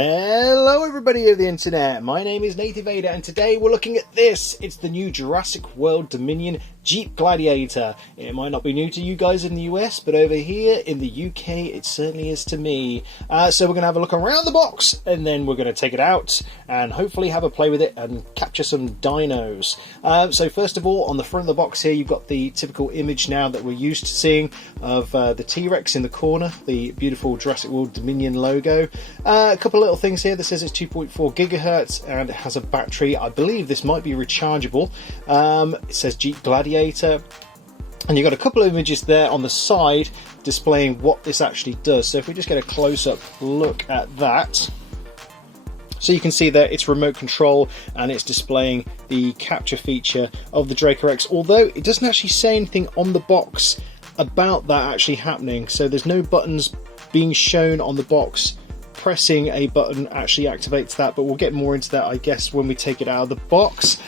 Hello everybody of the internet, my name is Native Vader and today we're looking at this. It's the new Jurassic World Dominion Jeep Gladiator. It might not be new to you guys in the US, but over here in the UK it certainly is to me. So we're going to have a look around the box and then we're going to take it out and hopefully have a play with it and capture some dinos. So first of all, on the front of the box here you've got the typical image now that we're used to seeing of the T-Rex in the corner, the beautiful Jurassic World Dominion logo. A couple little things here that says it's 2.4 gigahertz and it has a battery. I believe this might be rechargeable. It says Jeep Gladiator, and you've got a couple of images there on the side displaying what this actually does. So if we just get a close-up look at that, so you can see there it's remote control and it's displaying the capture feature of the Draco Rex, although it doesn't actually say anything on the box about that actually happening. So there's no buttons being shown on the box. Pressing a button actually activates that, but we'll get more into that I guess when we take it out of the box.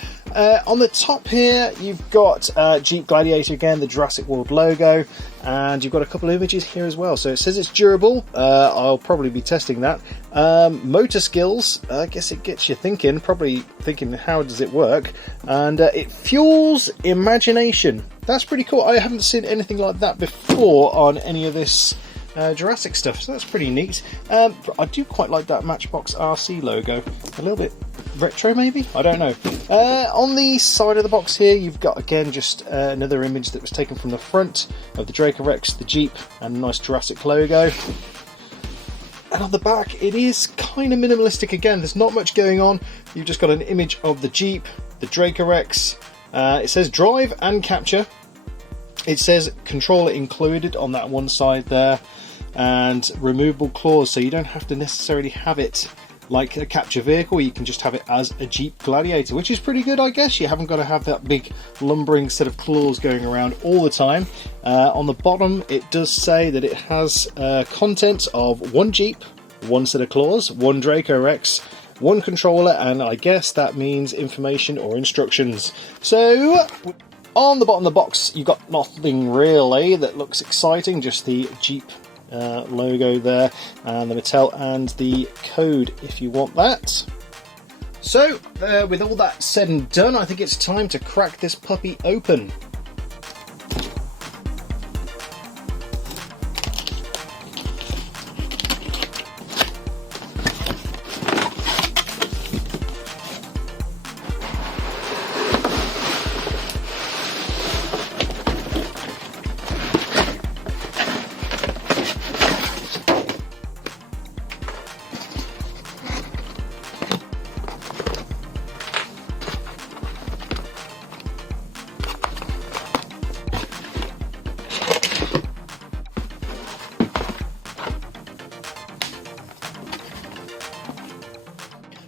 On the top here you've got Jeep Gladiator again, the Jurassic World logo, and you've got a couple of images here as well. So it says it's durable. I'll probably be testing that. Motor skills, I guess it gets you thinking, probably thinking how does it work, and it fuels imagination. That's pretty cool. I haven't seen anything like that before on any of this Jurassic stuff, so that's pretty neat. I do quite like that Matchbox RC logo, a little bit retro maybe, I don't know. On the side of the box here you've got again just another image that was taken from the front of the Draco Rex, the Jeep, and a nice Jurassic logo. And on the back it is kind of minimalistic again, there's not much going on. You've just got an image of the Jeep, the Draco Rex. It says drive and capture. It says controller included on that one side there, and removable claws, so you don't have to necessarily have it like a capture vehicle, you can just have it as a Jeep Gladiator, which is pretty good I guess. You haven't got to have that big lumbering set of claws going around all the time. On the bottom it does say that it has contents of one Jeep, one set of claws, one Draco Rex, one controller, and I guess that means information or instructions. So on the bottom of the box you've got nothing really that looks exciting, just the Jeep logo there and the Mattel and the code if you want that. So with all that said and done, I think it's time to crack this puppy open.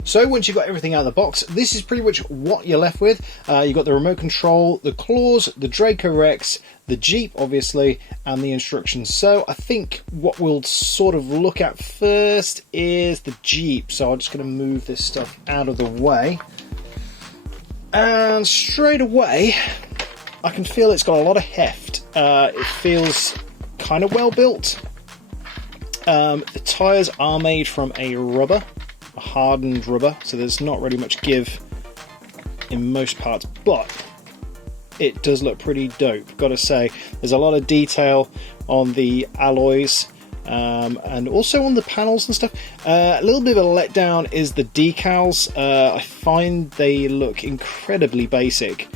So once you've got everything out of the box, this is pretty much what you're left with. You've got the remote control, the claws, the Draco Rex, the Jeep obviously, and the instructions. So I think what we'll sort of look at first is the Jeep. So I'm just going to move this stuff out of the way. And straight away, I can feel it's got a lot of heft. It feels kind of well built. The tyres are made from a rubber. A hardened rubber, so there's not really much give in most parts, but it does look pretty dope, gotta say. There's a lot of detail on the alloys and also on the panels and stuff. A little bit of a letdown is the decals. I find they look incredibly basic,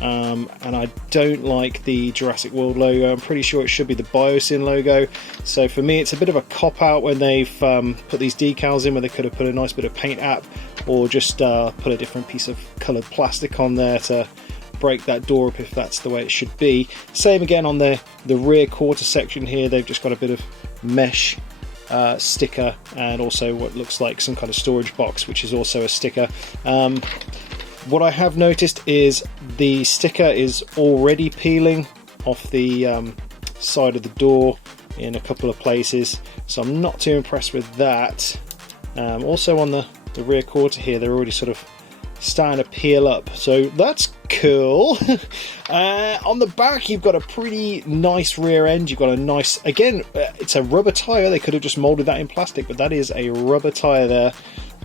and I don't like the Jurassic World logo. I'm pretty sure it should be the Biosyn logo, so for me it's a bit of a cop-out when they've put these decals in, where they could have put a nice bit of paint app or just put a different piece of coloured plastic on there to break that door up if that's the way it should be. Same again on the rear quarter section here, they've just got a bit of mesh sticker and also what looks like some kind of storage box, which is also a sticker. What I have noticed is the sticker is already peeling off the side of the door in a couple of places, so I'm not too impressed with that. Also on the rear quarter here, they're already sort of starting to peel up, so that's cool. On the back you've got a pretty nice rear end. You've got a nice, again, it's a rubber tyre. They could have just moulded that in plastic, but that is a rubber tyre there.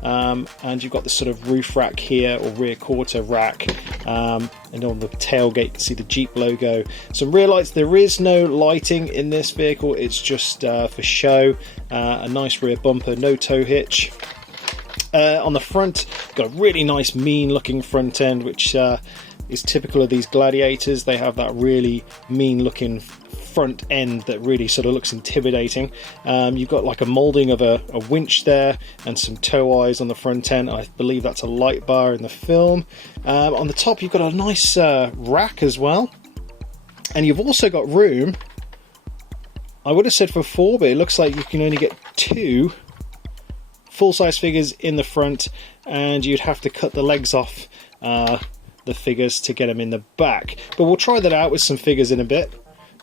And you've got this sort of roof rack here, or rear quarter rack, and on the tailgate you can see the Jeep logo. Some rear lights. There is no lighting in this vehicle, it's just for show. A nice rear bumper, no tow hitch. On the front, got a really nice mean looking front end, which is typical of these Gladiators. They have that really mean looking front end that really sort of looks intimidating. You've got like a moulding of a winch there and some tow eyes on the front end. I believe that's a light bar in the film. On the top you've got a nice rack as well, and you've also got room, I would have said for 4, but it looks like you can only get 2 full-size figures in the front, and you'd have to cut the legs off the figures to get them in the back. But we'll try that out with some figures in a bit.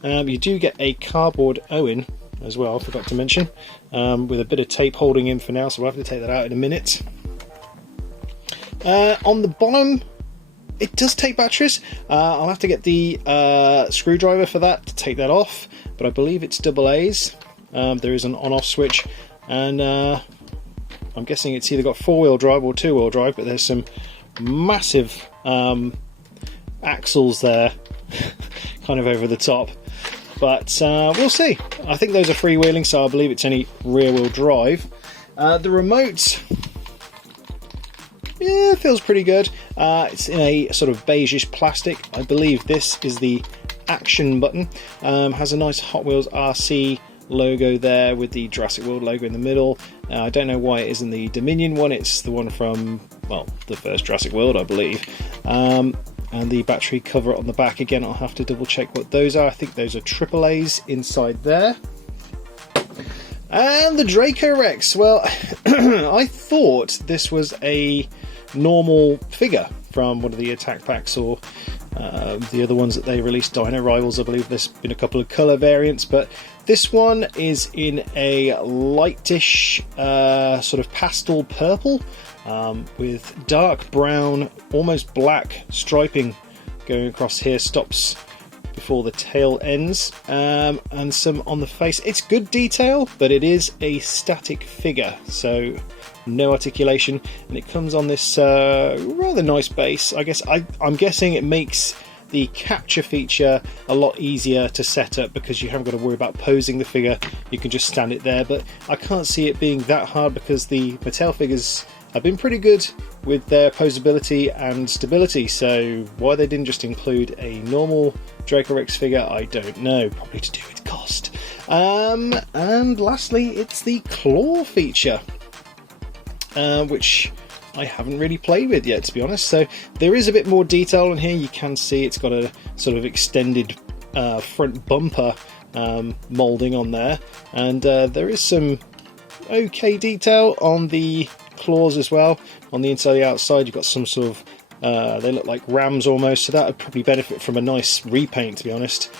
You do get a cardboard Owen as well, I forgot to mention, with a bit of tape holding in for now, so we'll have to take that out in a minute. On the bottom, it does take batteries. I'll have to get the screwdriver for that to take that off, but I believe it's AA's. There is an on-off switch, and I'm guessing it's either got 4-wheel drive or 2-wheel drive, but there's some massive axles there kind of over the top, but we'll see. I think those are freewheeling, so I believe it's only rear wheel drive. The remote, yeah, feels pretty good. It's in a sort of beigeish plastic. I believe this is the action button. Has a nice Hot Wheels RC logo there with the Jurassic World logo in the middle. I don't know why it isn't the Dominion one. It's the one from, well, the first Jurassic World, I believe. And the battery cover on the back, again, I'll have to double check what those are. I think those are AA's inside there. And the Draco Rex, well, I thought this was a normal figure from one of the attack packs, or the other ones that they released, Dino Rivals. I believe there's been a couple of colour variants, but this one is in a lightish sort of pastel purple, with dark brown, almost black striping going across here, stops before the tail ends, and some on the face. It's good detail, but it is a static figure, so no articulation, and it comes on this rather nice base. I guess I'm guessing it makes the capture feature a lot easier to set up, because you haven't got to worry about posing the figure, you can just stand it there. But I can't see it being that hard, because the Mattel figures have been pretty good with their posability and stability, so why they didn't just include a normal Draco Rex figure, I don't know. Probably to do with cost. And lastly, it's the claw feature, which I haven't really played with yet, to be honest. So there is a bit more detail in here. You can see it's got a sort of extended front bumper moulding on there, and there is some okay detail on the claws as well. On the inside and the outside you've got some sort of they look like rams almost, so that would probably benefit from a nice repaint, to be honest,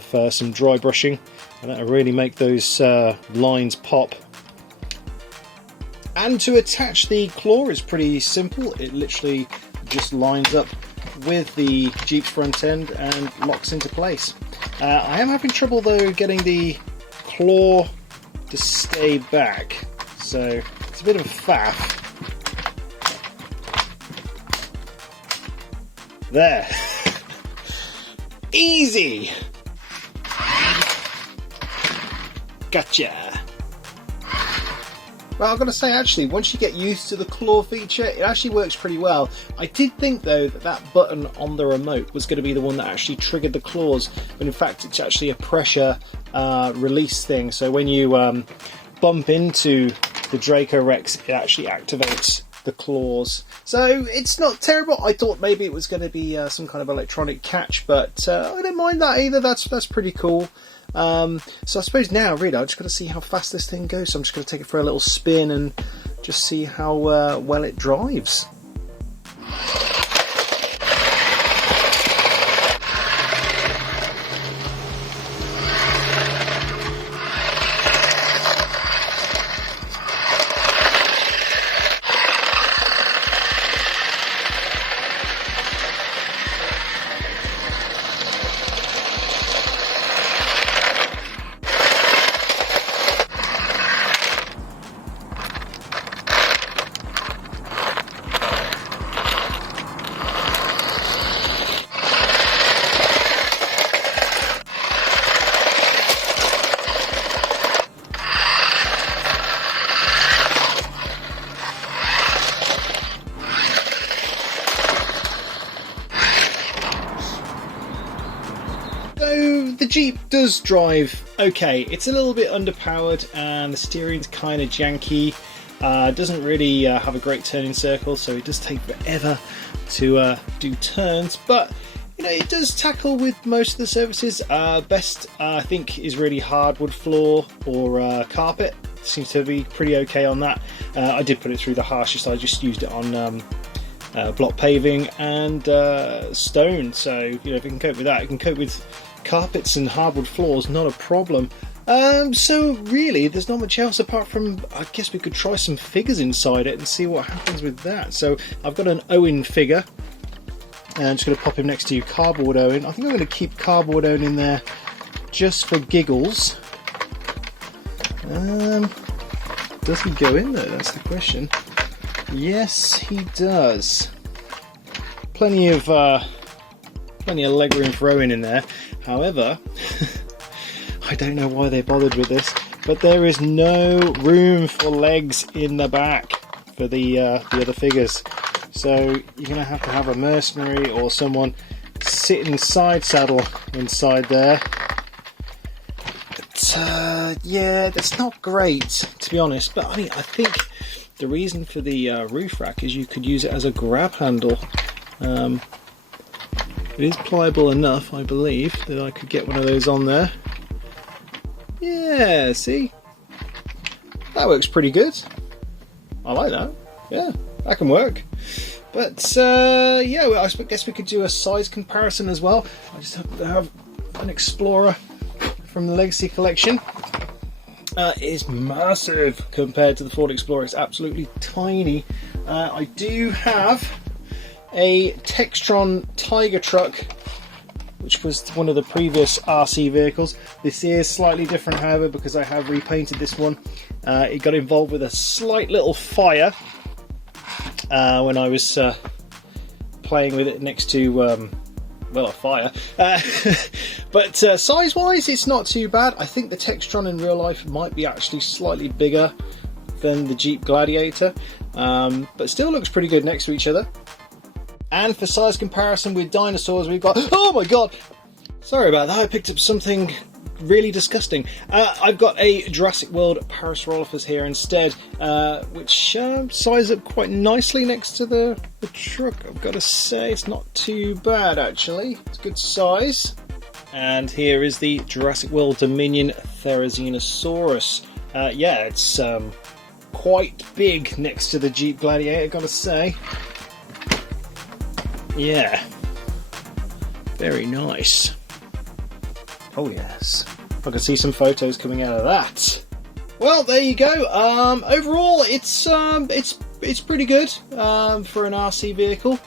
for some dry brushing, and that would really make those lines pop. And to attach the claw is pretty simple. It literally just lines up with the Jeep's front end and locks into place. I am having trouble though getting the claw to stay back, so it's a bit of a faff. There. Easy! Gotcha! Well, I've got to say, actually, once you get used to the claw feature, it actually works pretty well. I did think, though, that that button on the remote was going to be the one that actually triggered the claws, but in fact it's actually a pressure release thing, so when you bump into the Draco Rex, it actually activates the claws. So it's not terrible. I thought maybe it was going to be some kind of electronic catch, but I don't mind that either. That's pretty cool. So I suppose now, really, I've just got to see how fast this thing goes. So I'm just going to take it for a little spin and just see how well it drives. the Jeep does drive okay. It's a little bit underpowered and the steering's kind of janky. Doesn't really have a great turning circle, so it does take forever to do turns, but you know, it does tackle with most of the surfaces. Best I think is really hardwood floor or carpet. Seems to be pretty okay on that. I did put it through the harshest. I just used it on block paving and stone, so you know, if it can cope with that, it can cope with carpets and hardwood floors, not a problem. So really there's not much else apart from, I guess we could try some figures inside it and see what happens with that. So I've got an Owen figure and I'm just going to pop him next to cardboard Owen. I think I'm going to keep cardboard Owen in there just for giggles. Does he go in there? That's the question. Yes, he does. Plenty of leg room for Owen in there. However, I don't know why they bothered with this, but there is no room for legs in the back for the other figures. So you're going to have a mercenary or someone sitting side saddle inside there. But yeah, that's not great, to be honest. But I mean, I think the reason for the roof rack is you could use it as a grab handle. It is pliable enough, I believe, that I could get one of those on there. Yeah, see? That works pretty good. I like that. Yeah, that can work. But yeah, well, I guess we could do a size comparison as well. I just happen to have an Explorer from the Legacy Collection. It is massive compared to the Ford Explorer. It's absolutely tiny. I do have a Textron Tiger truck, which was one of the previous RC vehicles. This is slightly different, however, because I have repainted this one. It got involved with a slight little fire when I was playing with it next to, well, a fire. But size-wise, it's not too bad. I think the Textron in real life might be actually slightly bigger than the Jeep Gladiator, but still looks pretty good next to each other. And for size comparison with dinosaurs, we've got... Oh my god! Sorry about that, I picked up something really disgusting. I've got a Jurassic World Parasaurolophus here instead, which size up quite nicely next to the truck. I've got to say, it's not too bad actually. It's a good size. And here is the Jurassic World Dominion Therizinosaurus. Yeah, it's quite big next to the Jeep Gladiator, I've got to say. Yeah, very nice. Oh yes, I can see some photos coming out of that. Well, there you go. Overall, it's pretty good for an RC vehicle.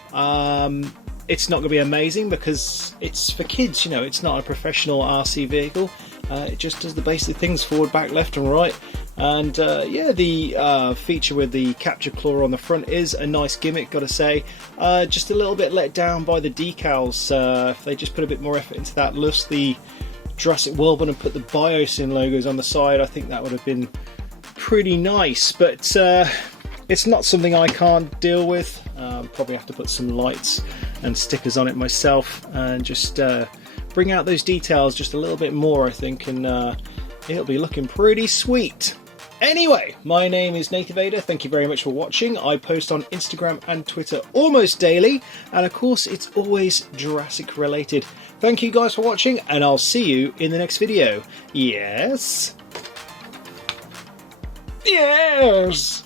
It's not going to be amazing because it's for kids. You know, it's not a professional RC vehicle. It just does the basic things: forward, back, left, and right. And yeah, the feature with the capture claw on the front is a nice gimmick, gotta say. Just a little bit let down by the decals. If they just put a bit more effort into that, plus the Jurassic World one, and put the Biosyn logos on the side, I think that would have been pretty nice. But it's not something I can't deal with. Probably have to put some lights and stickers on it myself and just bring out those details just a little bit more, I think, and it'll be looking pretty sweet. Anyway, my name is Native Vader. Thank you very much for watching. I post on Instagram and Twitter almost daily, and of course it's always Jurassic related. Thank you guys for watching, and I'll see you in the next video. Yes? Yes!